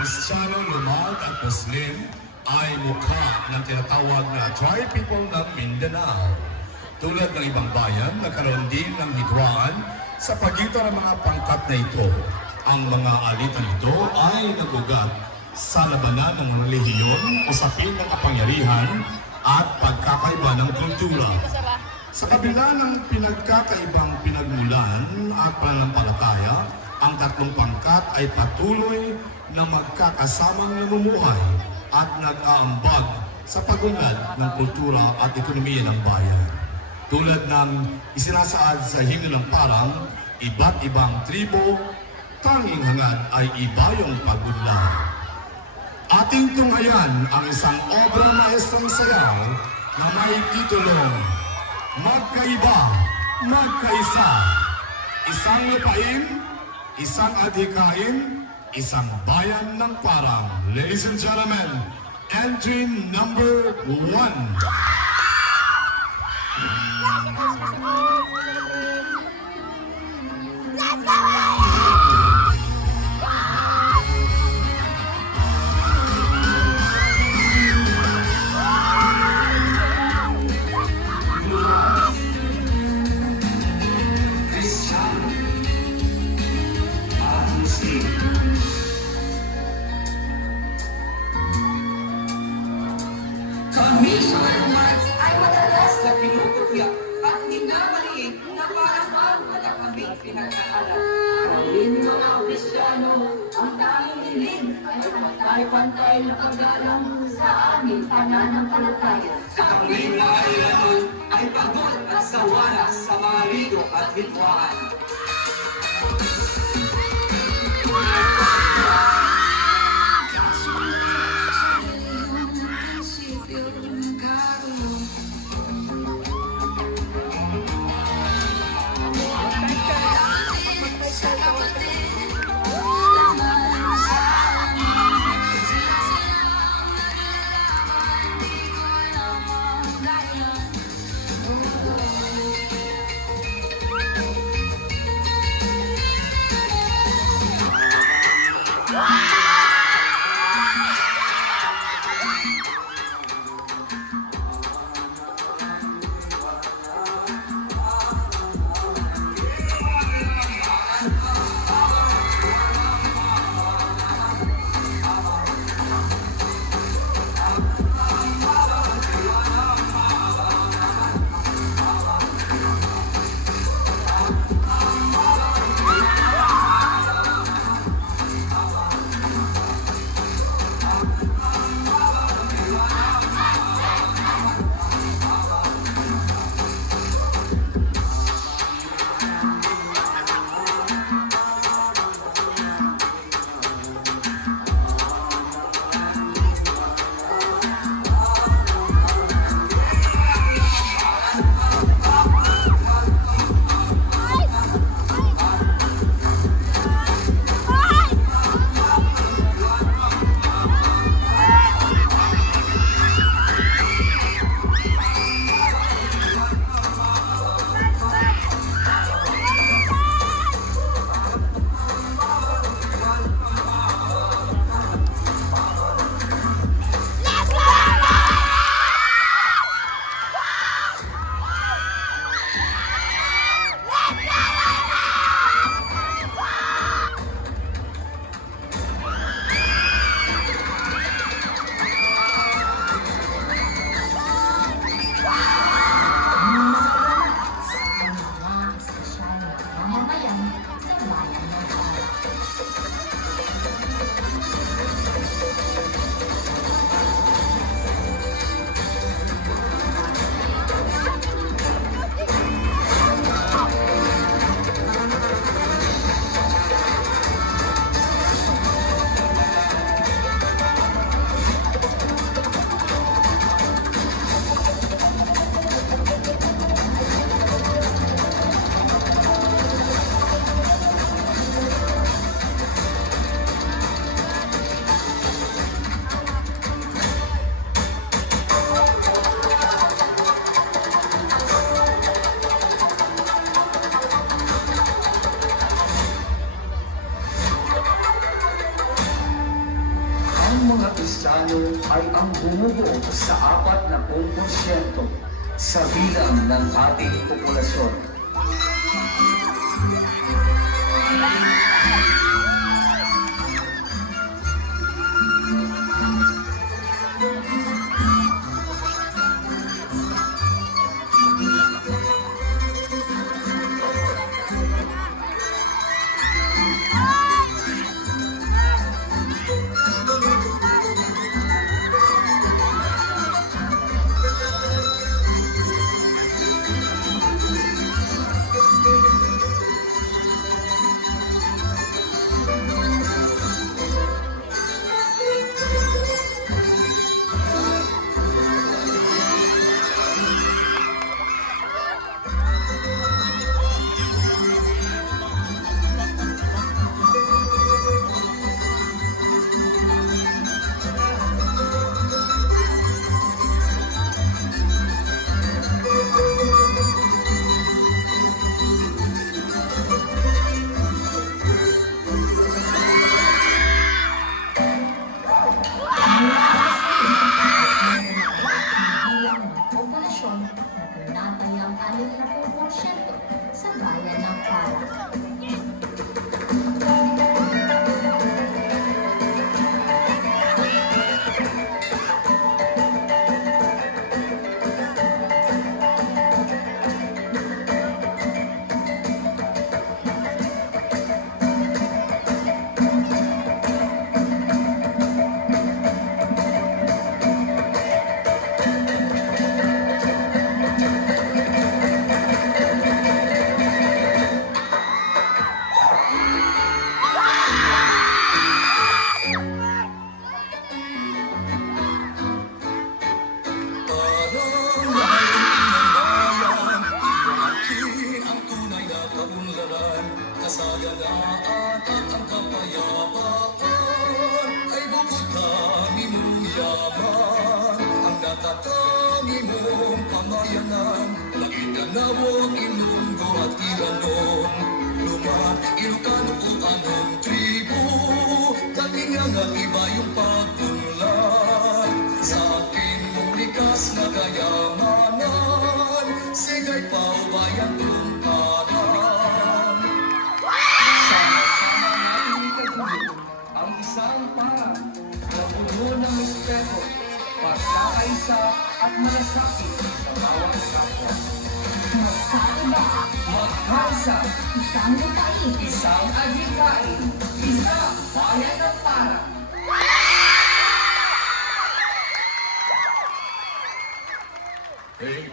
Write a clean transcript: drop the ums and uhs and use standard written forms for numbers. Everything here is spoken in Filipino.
Kristiyano, Lumad at Muslim ay mukha ng tinatawag na tri-people ng Mindanao. Tulad ng ibang bayan, nagkaroon din ng hidwaan sa pagitan ng mga pangkat na ito. Ang mga alitan ito ay nagugat sa labanan ng relihiyon, usapin ng kapangyarihan at pagkakaiba ng kultura. Sa kabila ng pinagkakaibang pinagmulan at pananampalataya, ang tatlong pangkat ay patuloy na magkakasamang namumuhay at nag-aambag sa pagunlad ng kultura at ekonomiya ng bayan. Tulad ng isinasaad sa himno ng parang, iba't ibang tribo, tanging hangad ay iba yung pagunlad. Ating tunghayan ang isang obra maestrang sayaw na may titulong Magkaiba, Magkaisa. Isang lupain, isang adhikain, isang bayan ng parang. Ladies and gentlemen, entry number 1. Let's go! Kami sa romance ay madalas na pinuputya at minamaliit na parang ang wala kaming pinagkaalam. Kaming mga Kristiyano, ang tanging hiling ay pantay-pantay na paggalang sa aming pananampalataya. Kaming mga ilanon ay pagod at sawala sa mga rito at hitwaan. Ang mga Kristiyano ay ang bumubuo sa 40% sa bilang ng ating populasyon. Bilang ng populasyon na tinatayang 60% sa bayan ng Para. Ang tunay na kaunlaran, kasaganaan at ang kapayapaan ay bukod kami mong yaman. Ang natatangi mong pamayanan, Maguindanao, Ilonggo at Iranon. Lumat, Ilocano o anong tribo, katingang at iba yung pagpunlan. Sa akin mong likas na kayamanan, sigay pa o bayan kong parang. Sama-sama natin itaguhin ang isang parang na puno ng respeto, pagkakaisa at malasakit sa bawat kapwa. Magkaiba, Magkasa, isang lupain, isang adhikain, isa bayan ng parang. Hey.